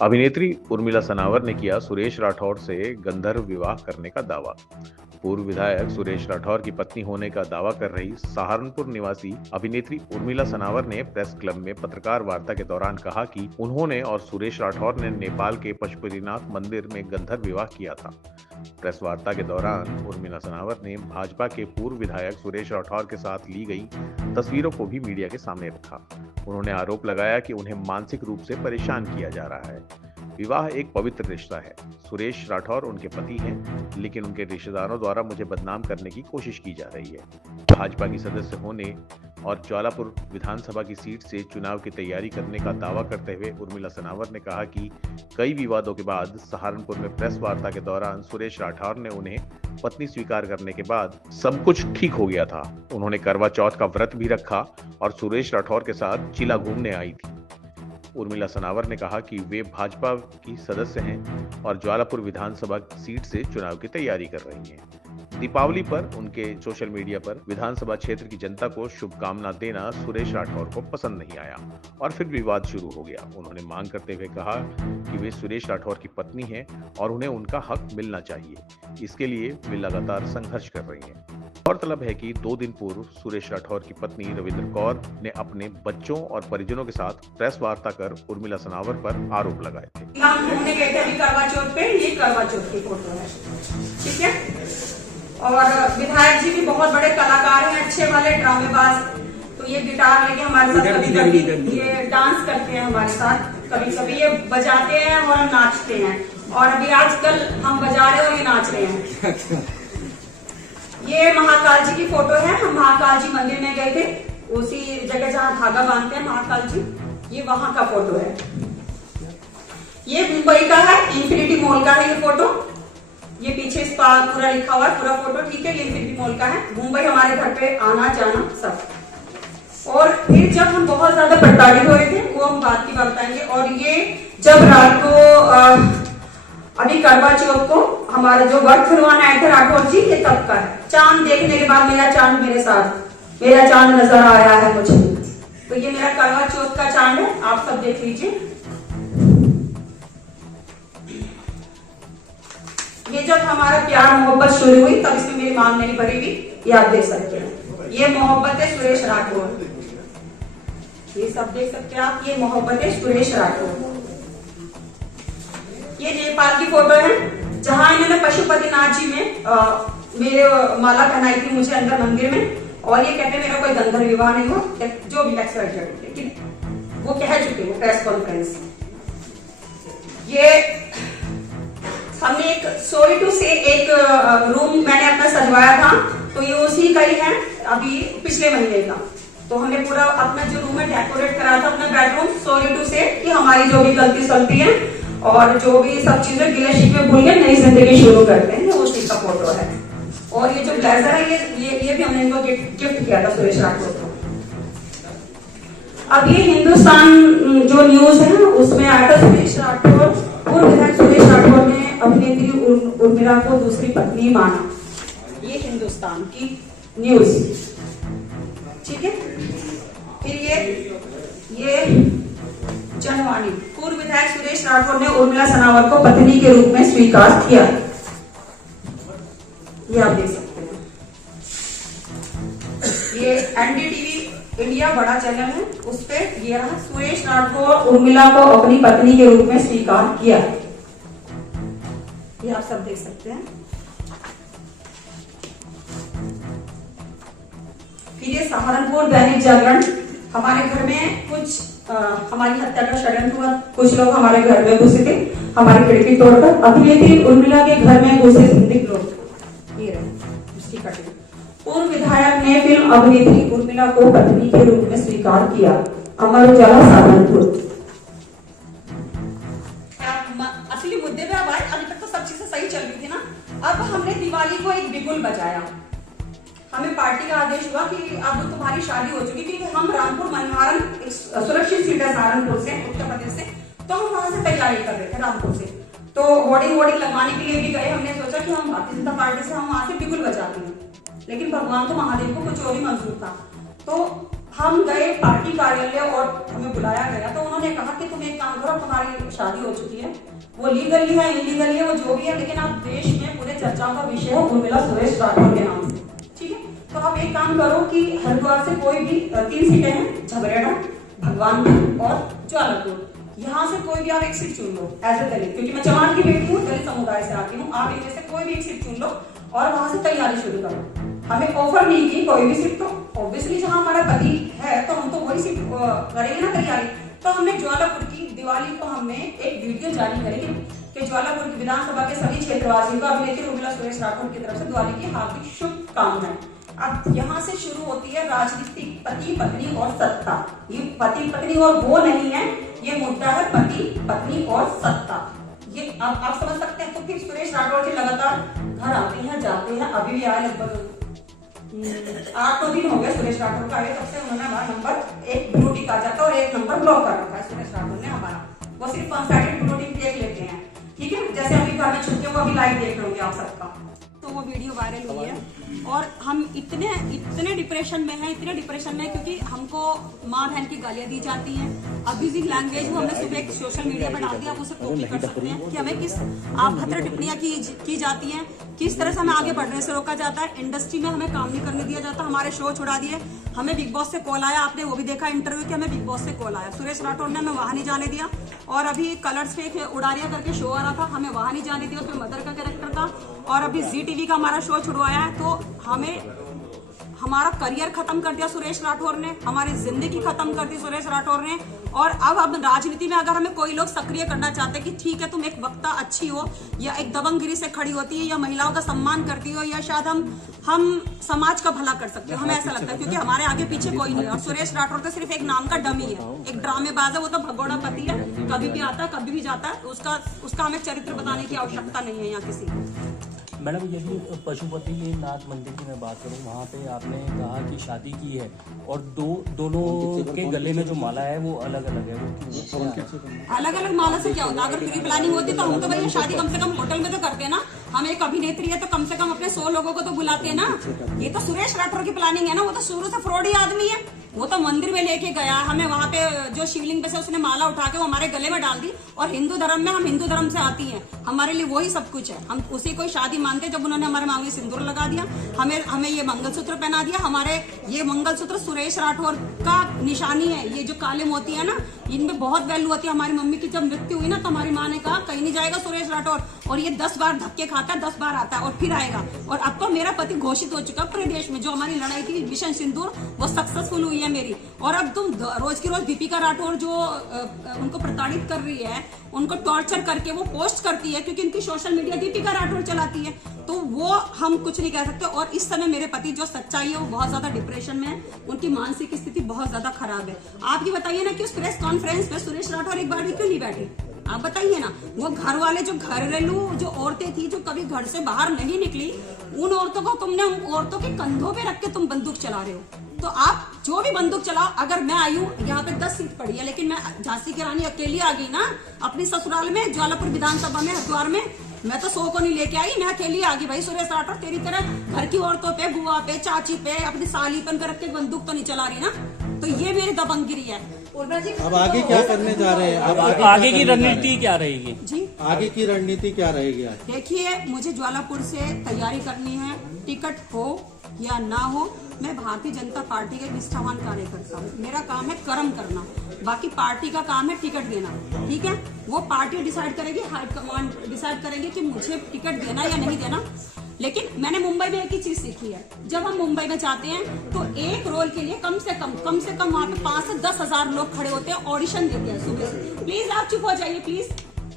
अभिनेत्री उर्मिला सनावर ने किया सुरेश राठौर से गंधर्व विवाह करने का दावा। पूर्व विधायक सुरेश राठौर की पत्नी होने का दावा कर रही सहारनपुर निवासी अभिनेत्री उर्मिला सनावर ने प्रेस क्लब में पत्रकार वार्ता के दौरान कहा कि उन्होंने और सुरेश राठौर ने नेपाल के पशुपतिनाथ मंदिर में गंधर्व विवाह किया था। प्रेस वार्ता के दौरान उर्मिला सनावर ने भाजपा के पूर्व विधायक सुरेश राठौर के साथ ली गई तस्वीरों को भी मीडिया के सामने रखा। उन्होंने आरोप लगाया कि उन्हें मानसिक रूप से परेशान किया जा रहा है। विवाह एक पवित्र रिश्ता है। सुरेश राठौर उनके पति हैं, लेकिन उनके रिश्तेदारों द्वारा मुझे बदनाम करने की कोशिश की जा रही है। भाजपा की सदस्य होने और ज्वालापुर विधानसभा की सीट से चुनाव की तैयारी करने का दावा करते हुए उर्मिला सनावर ने कहा कि कई विवादों के बाद सहारनपुर में प्रेस वार्ता के दौरान सुरेश राठौर ने उन्हें पत्नी स्वीकार करने के बाद सब कुछ ठीक हो गया था। उन्होंने करवा चौथ का व्रत भी रखा और सुरेश राठौर के साथ चिला घूमने आई थी। उर्मिला सनावर ने कहा कि वे भाजपा की सदस्य हैं और ज्वालापुर विधानसभा सीट से चुनाव की तैयारी कर रही हैं। दीपावली पर उनके सोशल मीडिया पर विधानसभा क्षेत्र की जनता को शुभकामना देना सुरेश राठौर को पसंद नहीं आया और फिर विवाद शुरू हो गया। उन्होंने मांग करते हुए कहा कि वे सुरेश राठौर की पत्नी हैं और उन्हें उनका हक मिलना चाहिए। इसके लिए वे लगातार संघर्ष कर रही हैं। गौरतलब है कि 2 दिन पूर्व सुरेश राठौर की पत्नी रविंद्र कौर ने अपने बच्चों और परिजनों के साथ प्रेस वार्ता कर उर्मिला सनावर पर आरोप लगाए थे। हम घूमने गए थे अभी करवा चौथ पे, ये करवा चौथ की फोटो है, ठीक है। और विधायक जी भी बहुत बड़े कलाकार हैं, अच्छे वाले ड्रामेबाज। तो ये गिटार लेके हमारे साथ कभी ये डांस करते हैं हमारे साथ, कभी कभी ये बजाते हैं और हम नाचते हैं। और अभी आजकल हम बजा रहे और ये नाच रहे हैं। ये महाकाल जी की फोटो है। हम महाकाल जी मंदिर में गए थे, उसी जगह जहाँ धागा बांधते हैं महाकाल जी, ये वहां का फोटो है। ये मुंबई का है, इंफिनिटी मॉल का है ये फोटो। ये पीछे इस पर पूरा लिखा हुआ है, पूरा फोटो, ठीक है। ये इंफिनिटी मॉल का है। मुंबई हमारे घर पे आना जाना सब। और फिर जब हम बहुत ज्यादा प्रताड़ित हो रहे थे, वो हम बात की बात बताएंगे। और ये जब रात को अभी करवा चौथ को हमारा जो वर्क खुलवाना आए थे राठौर जी, ये तब का है। चांद देखने के बाद मेरा चांद मेरे साथ, मेरा चांद नजर आया है मुझे। तो ये मेरा करवा चौथ का चांद है, आप सब देख लीजिए। ये जब हमारा प्यार मोहब्बत शुरू हुई तब इसमें मेरी मांग नहीं भरी हुई, ये आप देख सकते हैं। ये मोहब्बत है सुरेश राठौर, ये सब देख सकते हैं आप। ये मोहब्बत है सुरेश राठौर। ये नेपाल की फोटो है, जहां इन्होंने पशुपतिनाथ जी में मेरे माला पहनाई थी मुझे अंदर मंदिर में। और ये कहते मेरा कोई गंधर्व विवाह नहीं हुआ, जो भी एक्सपेक्टेड, लेकिन वो कह चुके हैं प्रेस कॉन्फ्रेंस। ये हमने एक सॉरी टू से एक रूम मैंने अपना सजवाया था, तो ये उसी का ही है, अभी पिछले महीने का। तो हमने पूरा अपना जो रूम है डेकोरेट करा था, अपना बेडरूम। सॉरी टू से कि हमारी जो भी गलती सलती है और जो भी सब चीजें गिले शिकवे भूल के नई जिंदगी शुरू करते हैं, उसी का फोटो है। और ये जो ब्लेजर है ये भी हमने इनको गिफ्ट किया था सुरेश राठौर को। अब ये हिंदुस्तान जो न्यूज है उसमें आया था सुरेश राठौर, पूर्व विधायक सुरेश राठौर ने अभिनेत्री उर्मिला को दूसरी पत्नी माना। ये हिंदुस्तान की न्यूज, ठीक है। फिर ये जनवाणी, पूर्व विधायक सुरेश राठौर ने उर्मिला सनावर को पत्नी के रूप में स्वीकार किया। ये आप देख सकते हैं। ये एनडीटीवी इंडिया बड़ा चैनल है, उस पे ये रहा, सुरेश राठौर उर्मिला को अपनी पत्नी के रूप में स्वीकार किया। ये आप सब देख सकते हैं। फिर ये सहारनपुर दैनिक जागरण, हमारे घर में कुछ हमारी हत्या का षड्यंत्र हुआ। कुछ लोग हमारे घर में घुसे थे, हमारी खिड़की तोड़कर। अभिनेत्री उर्मिला के घर में घुसे संदिग्ध लोग, ये रहे उसकी कटिंग। पूर्व विधायक ने फिल्म अभिनेत्री उर्मिला को पत्नी के रूप में स्वीकार किया। अमर उजाला सहारनपुर। असली मुद्दे पे अब आए। अभी तक तो सब चीजें सही चल रही थी ना। अब हमने दिवाली को एक बिगुल बजाया। हमें पार्टी का आदेश हुआ कि अब तुम्हारी शादी हो चुकी, क्योंकि हम रामपुर मनहारन सुरक्षित सीट है सहारनपुर से, उत्तर प्रदेश से, तो हम वहां से तैयारी कर रहे थे रामपुर से। तो होर्डिंग लगवाने के लिए भी गए। हमने सोचा कि हम भारतीय जनता पार्टी से हम वहां से बिगुल बजाते हैं, लेकिन भगवान को महादेव को कुछ और ही मंजूर था। तो हम गए पार्टी कार्यालय और हमें बुलाया गया तो उन्होंने कहा कि तुम एक काम करो, तुम्हारी शादी हो चुकी है, वो लीगली है इलीगली है वो जो भी है, लेकिन आप देश में पूरे चर्चाओं का विषय हो उर्मिला सुरेश राठौर के नाम से, ठीक है। तो आप एक काम करो कि हरिद्वार से कोई भी 3 सीटें हैं, झबरेड़ा, भगवानपुर और ज्वालापुर, यहाँ से कोई भी आप एक सीट चुन लो एज ए दलित, क्योंकि मैं चमार की बेटी हूँ, दलित समुदाय से आती हूँ। आप इनमें से कोई भी एक सीट चुन लो और वहां से तैयारी शुरू करो। हमें ऑफर नहीं की कोई भी सीट, तो ऑब्वियसली जहां हमारा पति है तो हम तो वही सीट करेंगे ना तैयारी। तो हमने ज्वालापुर की दिवाली को हमने एक वीडियो जारी करेगी कि ज्वालापुर की विधानसभा के सभी क्षेत्रवासियों को अभिनेत्री उर्मिला सुरेश राठौर की तरफ से दिवाली की हार्दिक शुभकामनाएं। अब यहाँ से शुरू होती है राजनीति, पति पत्नी और सत्ता। ये पति पत्नी और वो नहीं है, ये मुद्दा है पति पत्नी और सत्ता। ये अब आप समझ सकते हैं। तो फिर सुरेश राठौर जी लगातार घर आते हैं जाते हैं, अभी भी आए लगभग 8-9 दिन हो गए सुरेश राठौर का आए, तब से उन्होंने हमारा नंबर एक ब्लू टिक आ जाता है और एक नंबर ब्लॉक कर रखा है सुरेश राठौर ने हमारा। वो सिर्फ अनसाइडेड ब्लू टिक देख लेते हैं, ठीक है। जैसे अभी घर में छुट्टियों को अभी लाइव देख रहे होंगे आप सबका, तो वो वीडियो वायरल हुई है और हम इतने डिप्रेशन में हैं, इतने डिप्रेशन में क्योंकि हमको माँ बहन की गालियां दी जाती हैं। अब्यूजिंग लैंग्वेज वो हमने सुबह सोशल मीडिया पर डाल दिया, आप उसे कॉपी कर सकते हैं कि हमें किस अभद्र टिप्पणियां की जाती हैं, किस तरह से हमें आगे बढ़ने से रोका जाता है, इंडस्ट्री में हमें काम नहीं करने दिया जाता, हमारे शो छुड़ा दिए। हमें बिग बॉस से कॉल आया, आपने वो भी देखा इंटरव्यू कि हमें बिग बॉस से कॉल आया, सुरेश राठौर ने हमें वहां नहीं जाने दिया। और अभी कलर्स पे एक उड़ारिया करके शो आ रहा था, हमें वहां नहीं जाने दिया, उसमें मदर का कैरेक्टर था। और अभी जी टीवी का हमारा शो छुड़वाया है, तो हमें हमारा करियर खत्म कर दिया सुरेश राठौर ने, हमारी जिंदगी खत्म कर दी सुरेश राठौर ने। और अब हम राजनीति में अगर हमें कोई लोग सक्रिय करना चाहते हैं कि ठीक है तुम एक वक्ता अच्छी हो या एक दबंगगिरी से खड़ी होती है या महिलाओं का सम्मान करती हो या शायद हम समाज का भला कर सकते हो, हमें ऐसा लगता है क्योंकि हमारे आगे पीछे कोई नहीं है। और सुरेश राठौर तो सिर्फ एक नाम का डमी है, एक ड्रामेबाज है, वो तो भगोड़ा पति है, कभी भी आता है कभी भी जाता है, उसका हमें चरित्र बताने की आवश्यकता नहीं है यहाँ किसी को। मैडम यदि पशुपति नाथ मंदिर की मैं बात करूं, वहाँ पे आपने कहा कि शादी की है और दोनों के गले में जो माला है वो अलग अलग है, वो अलग अलग माला से क्या होता है? अगर प्री प्लानिंग होती तो हम तो भैया शादी कम से कम होटल में तो करते हैं ना। हम एक अभिनेत्री है तो कम से कम अपने 100 लोगों को तो बुलाते हैं ना। ये तो सुरेश राठौर की प्लानिंग है ना, वो तो शुरू से फ्रॉडी आदमी है। वो तो मंदिर में लेके गया, हमें वहाँ पे जो शिवलिंग पे से उसने माला उठा के वो हमारे गले में डाल दी। और हिंदू धर्म में हम हिंदू धर्म से आती हैं, हमारे लिए वही सब कुछ है, हम उसी कोई शादी मानते। जब उन्होंने हमारे मांग में सिंदूर लगा दिया, हमें ये मंगलसूत्र पहना दिया, हमारे ये मंगलसूत्र सुरेश राठौर का निशानी है। ये जो काले मोती है ना, इनमें बहुत वैल्यू होती है। हमारी मम्मी की जब मृत्यु हुई ना तो हमारी माँ ने कहा कहीं नहीं जाएगा सुरेश राठौर, और ये 10 बार धक्के खाता है, 10 बार आता है और फिर आएगा। और अब तो मेरा पति घोषित हो चुका पूरे देश में। जो हमारी लड़ाई थी मिशन सिंदूर वो सक्सेसफुल हुई है मेरी। और अब तुम रोज की रोज दीपिका राठौर जो उनको प्रताड़ित कर रही है, उनको टॉर्चर करके वो पोस्ट करती है, क्योंकि उनकी सोशल मीडिया दीपिका राठौर चलाती है, तो वो हम कुछ नहीं कह सकते। और इस समय मेरे पति जो सच्चाई है वो बहुत ज्यादा डिप्रेशन में है, उनकी मानसिक स्थिति बहुत ज्यादा खराब है। आप ये बताइए ना कि उस प्रेस कॉन्फ्रेंस में सुरेश राठौर एक बार भी क्यों नहीं बैठे? आप बताइए ना। वो घर वाले जो घरेलू जो औरतें थी जो कभी घर से बाहर नहीं निकली, उन औरतों को तुमने उन औरतों के कंधों पे रख के तुम बंदूक चला रहे हो। तो आप जो भी बंदूक चलाओ, अगर मैं आई हूँ यहाँ पे 10 सीट पड़ी है, लेकिन मैं झांसी की रानी अकेली आ गई ना अपनी ससुराल में, ज्वालापुर विधानसभा में, हरिद्वार में। मैं तो 100 को नहीं लेके आई, मैं अकेली आ गई। भाई सुरेश राठौर तेरी तरह घर की औरतों पे, बुआ पे, चाची पे, अपनी साली पे रख के बंदूक तो नहीं चला रही ना। तो ये मेरी दबंगगिरी है। अब आगे क्या करने जा रहे हैं? अब आगे की रणनीति क्या रहेगी जी? आगे की रणनीति क्या रहेगी? देखिए, मुझे ज्वालापुर से तैयारी करनी है, टिकट हो या ना हो, मैं भारतीय जनता पार्टी के निष्ठावान कार्यकर्ता हूँ। मेरा काम है कर्म करना, बाकी पार्टी का काम है टिकट देना, ठीक है। वो पार्टी डिसाइड करेगी, हाईकमांड डिसाइड करेगी कि मुझे टिकट देना या नहीं देना। लेकिन मैंने मुंबई में एक ही चीज सीखी है, जब हम मुंबई में जाते हैं तो एक रोल के लिए कम से कम वहाँ पे 5 से 10 हजार लोग खड़े होते हैं, ऑडिशन देते हैं सुबह से। प्लीज आप चुप हो जाइए प्लीज।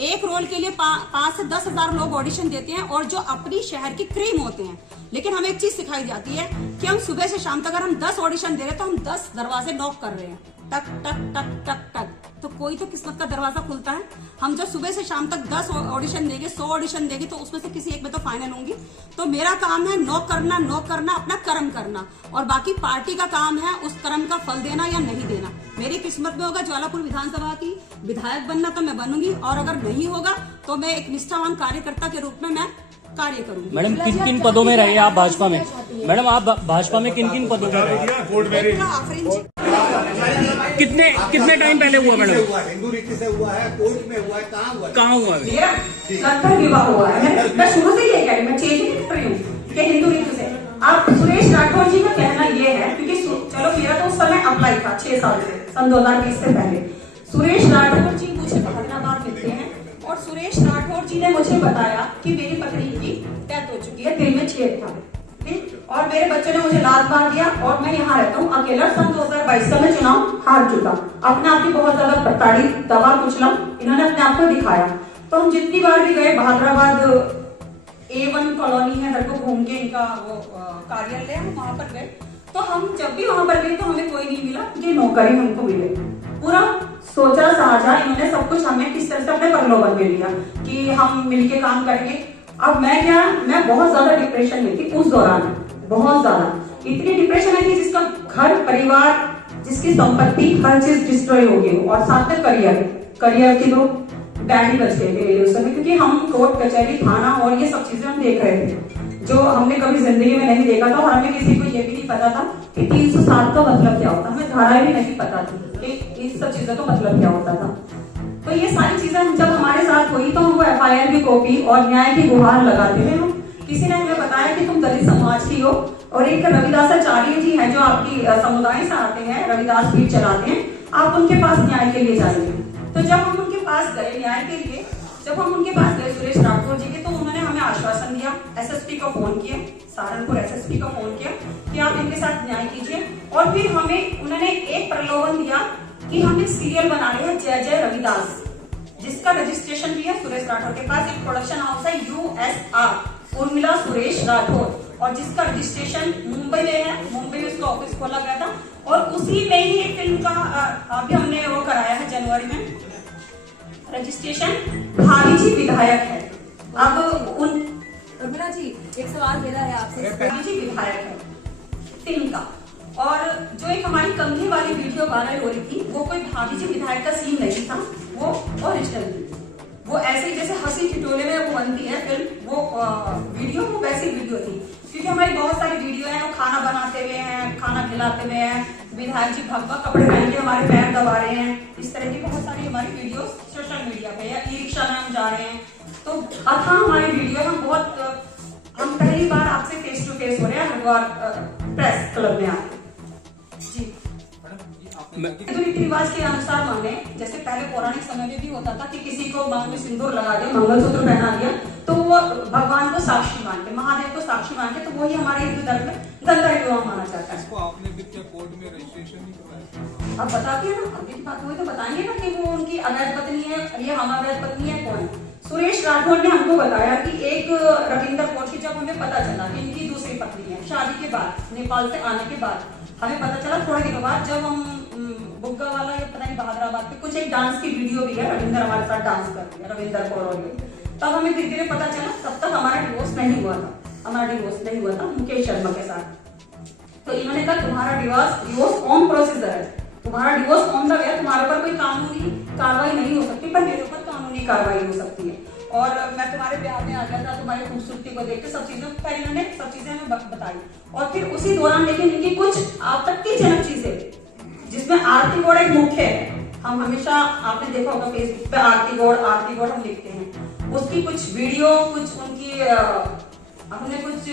एक रोल के लिए 5 से 10 हजार लोग ऑडिशन देते हैं, और जो अपनी शहर की क्रीम होते हैं। लेकिन हमें एक चीज सिखाई जाती है कि हम सुबह से शाम तक अगर हम 10 ऑडिशन दे रहे हैं तो हम 10 दरवाजे नॉक कर रहे हैं, टक टक टक टक टक। तो कोई तो किस्मत का दरवाजा खुलता है। हम जब सुबह से शाम तक 10 ऑडिशन देंगे, 100 ऑडिशन देंगे, तो उसमें से किसी एक में तो फाइनल होंगी। तो मेरा काम है नॉक करना, अपना कर्म करना, और बाकी पार्टी का काम है उस कर्म का फल देना या नहीं देना। मेरी किस्मत में होगा ज्वालापुर विधानसभा की विधायक बनना तो मैं बनूंगी, और अगर नहीं होगा तो मैं एक निष्ठावान कार्यकर्ता के रूप में मैं कार्य करूंगी। मैडम किन किन पदों में रहे आप भाजपा में? मैडम आप भाजपा में किन किन पदों में रहे? आफरीन जी कितने टाइम पहले हुआ मैडम? हिंदू रीति से हुआ है, कोर्ट में हुआ है, कहाँ हुआ है? मेरा गंधर्व विवाह हुआ है। मैं शुरू से ये कह रही हूँ, मैं चेंज नहीं कर रही हूँ कि हिंदू रीति से। अब सुरेश राठौर जी का कहना ये है, क्योंकि चलो मेरा तो उस समय अप्लाई था 6 साल से, सन 2020 से पहले। सुरेश राठौर जी मुझे बहादुराबाद मिलते हैं और सुरेश राठौर जी ने मुझे बताया कि मेरी पत्नी की डेथ हो चुकी है, दिल में छेद था, और मेरे बच्चों ने मुझे लात मार दिया और मैं यहाँ रहता हूँ अकेला। सन 2022 का मैं चुनाव हार चुका, अपने आप की बहुत ज्यादा प्रताड़ित, दबा कुचला, इन्होंने अपने आप को दिखाया। तो हम जितनी बार भी गए, बहादुराबाद A1 कॉलोनी है, घर को घूम के इनका वो कार्यालय है, वहां पर गए। तो हम जब भी वहां पर गए तो हमें कोई नहीं मिला, ये नौकरी हमको मिले। पूरा सोचा साझा इन्होंने सब कुछ हमें किस तरह से अपने प्रलोभन में लिया कि हम मिलके काम करेंगे। अब मैं बहुत ज्यादा डिप्रेशन में थी उस दौरान, बहुत ज्यादा, इतनी डिप्रेशन में थी जिसका घर परिवार, जिसकी संपत्ति, हर चीज डिस्ट्रॉय हो गई, और साथ में करियर की तो बैंड बच गए थे मेरे उस समय, क्योंकि हम कोर्ट कचहरी थाना और ये सब चीजें हम देख रहे थे जो हमने कभी जिंदगी में नहीं देखा था। और हमें किसी को ये भी नहीं पता था कि 307 का मतलब क्या होता, हमें धाराएं भी नहीं पता थी कि इस सब चीजों का मतलब क्या होता था। तो ये सारी चीजें जब हमारे साथ हुई तो हमको FIR की कॉपी और न्याय की गुहार लगाते हुए हम, किसी ने हमें बताया कि तुम दलित समाज की हो, और एक रविदासाचार्य जी हैं जो आपकी समुदाय से आते हैं, रविदास पीठ चलाते हैं, आप उनके पास न्याय के लिए जाइए। तो जब हम उनके पास गए न्याय के लिए, जब हम उनके पास गए सुरेश राठौर जी के, तो उन्होंने हमें आश्वासन दिया, SSP को फोन किया, सहारनपुर SSP को फोन किया कि आप इनके साथ न्याय कीजिए। और फिर हमें उन्होंने एक प्रलोभन दिया कि हम एक सीरियल बना रहे हैं, जय जय रविदास, जिसका रजिस्ट्रेशन भी है सुरेश राठौर के पास। एक प्रोडक्शन हाउस है USR, उर्मिला सुरेश राठौर, और जिसका रजिस्ट्रेशन मुंबई में है, मुंबई में उसका ऑफिस खोला गया था। और उसी में ही एक फिल्म का अभी हमने वो कराया है जनवरी में रजिस्ट्रेशन। भाभी जी विधायक है, अब उर्मिला जी एक सवाल मेरा है आपसे, भाभी जी विधायक है फिल्म का। और जो एक हमारी कंपनी वाली वीडियो वायरल हो रही थी, वो कोई भाभी जी विधायक का सीन नहीं था, वो ओरिजिनल थी। वो ऐसे ही जैसे हंसी ठिठोले में वो बनती है फिल्म, वो वीडियो वो वैसी वीडियो थी। क्योंकि हमारी बहुत सारी वीडियो है, वो खाना बनाते हुए हैं, खाना खिलाते हुए हैं, विधायक जी भगवा कपड़े पहन के हमारे पैर दबा रहे हैं, इस तरह की बहुत सारी हमारी वीडियो सोशल मीडिया पे, या ई-रिक्शा में हम जा रहे हैं। तो अथा हमारी वीडियो, हम पहली बार आपसे फेस टू फेस हो रहे हैं हरिद्वार प्रेस क्लब में आके। जी रीति रिवाज के अनुसार माने, जैसे पहले पौराणिक समय में भी होता था कि किसी को मांग में सिंदूर लगा दिया, मंगलसूत्र पहना दिया, तो वो भगवान को साक्षी मानते, महादेव को साक्षी मानते। तो वही हमारे हिंदू धर्म में गंधर्व विवाह माना जाता है। इसको आपने भी क्या कोर्ट में रजिस्ट्रेशन नहीं करवाया? अब बताते हैं ना, अभी बात हुई तो बताएंगे ना कि वो उनकी अवैध पत्नी है, ये हम अवैध पत्नी है कौन। सुरेश राठौर ने हमको बताया कि एक रविंदर कौर की, जब हमें पता चला कि इनकी दूसरी पत्नी है, शादी के बाद, नेपाल से आने के बाद हमें पता चला, थोड़े दिनों बाद, जब हम बुग्गा वाला या पता नहीं बहादुराबाद पे कुछ एक डांस की वीडियो भी है, रविंदर हमारे साथ डांस कर रही है, रविंदर कौर और ये, तब हमें धीरे धीरे पता चला। तब तक हमारा डिवोर्स नहीं हुआ था मुकेश शर्मा के साथ। तो इन्होंने कहा तुम्हारा डिवोर्स ऑन प्रोसीजर है, तुम्हारा डिवोर्स ऑन द वे, तुम्हारे ऊपर कोई कानूनी कार्रवाई नहीं हो सकती, पर मेरे ऊपर कानूनी कार्रवाई हो सकती है। और मैं तुम्हारे प्यार में आ गया था, तुम्हारी खूबसूरती को देख के, सब चीजों पहले इन्होंने सब चीजें हमें बताई। और फिर उसी दौरान लेकिन इनकी कुछ आपत्तिजनक चीजें, जिसमें आरती गौड़ एक मुख्य है। हम हमेशा, आपने देखा होगा फेसबुक पे आरती गौड़ हम लिखते हैं, उसकी कुछ वीडियो, कुछ उनकी हमने कुछ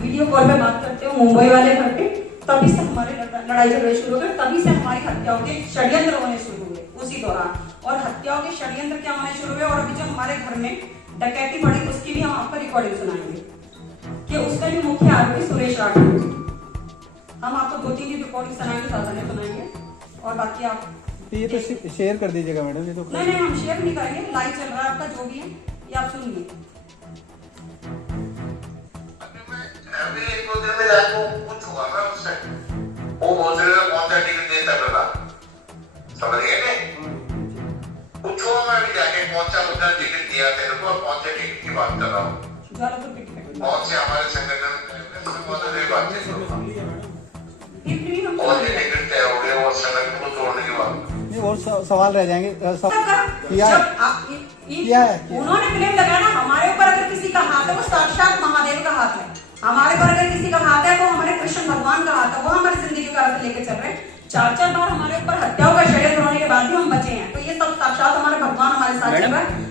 वीडियो कॉल पे बात करते हो मुंबई वाले घर पे, तभी से हमारे लड़ाई झगड़े शुरू हो गए, तभी से हमारी हत्याओं के षड्यंत्र होने शुरू हुए उसी दौरान। और हत्याओं के षड्यंत्र क्या होने शुरू हुए, और अभी जो हमारे घर में डकैती पड़ी, उसकी भी हम आपको रिकॉर्डिंग सुनाएंगे कि उसका भी मुख्य आरोपी सुरेश राठौर। हम आपको 2-3 रिकॉर्डिंग सुनाएंगे, सुनाएंगे, और बाकी आप ये तो शेयर कर दीजिएगा मैडम। ये तो नहीं हम शेयर नहीं करेंगे, लाइव चल रहा है आपका जो भी है, ये आप सुनिए। अभी 1-2 दिन में जाके कुछ हुआ ना उससे, वो बोल रहे हैं कौन सा टिकट देता था, समझ गए नहीं? पूछो, मैं भी जाके कौन सा मुद्दा टिकट दिया तेरे को, कौन से टिकट की बात कर रहा हूँ, कौन से हमारे संगठन और टिकट तय हो गए, और संगठन को तोड़ने की बात। और सवाल रह जाएंगे। किया है उन्होंने क्लेम लगाया ना, हमारे ऊपर अगर किसी का हाथ है वो साक्षात महादेव का हाथ है, हमारे पर अगर किसी का हाथ है तो हमारे कृष्ण भगवान का हाथ है, वो हमारी जिंदगी का अर्थ लेके चल रहे हैं। 4 बार हमारे ऊपर हत्याओं का षड्यंत्र होने के बाद भी हम बचे हैं, तो ये सब साक्षात हमारे भगवान हमारे साथ चल रहा है।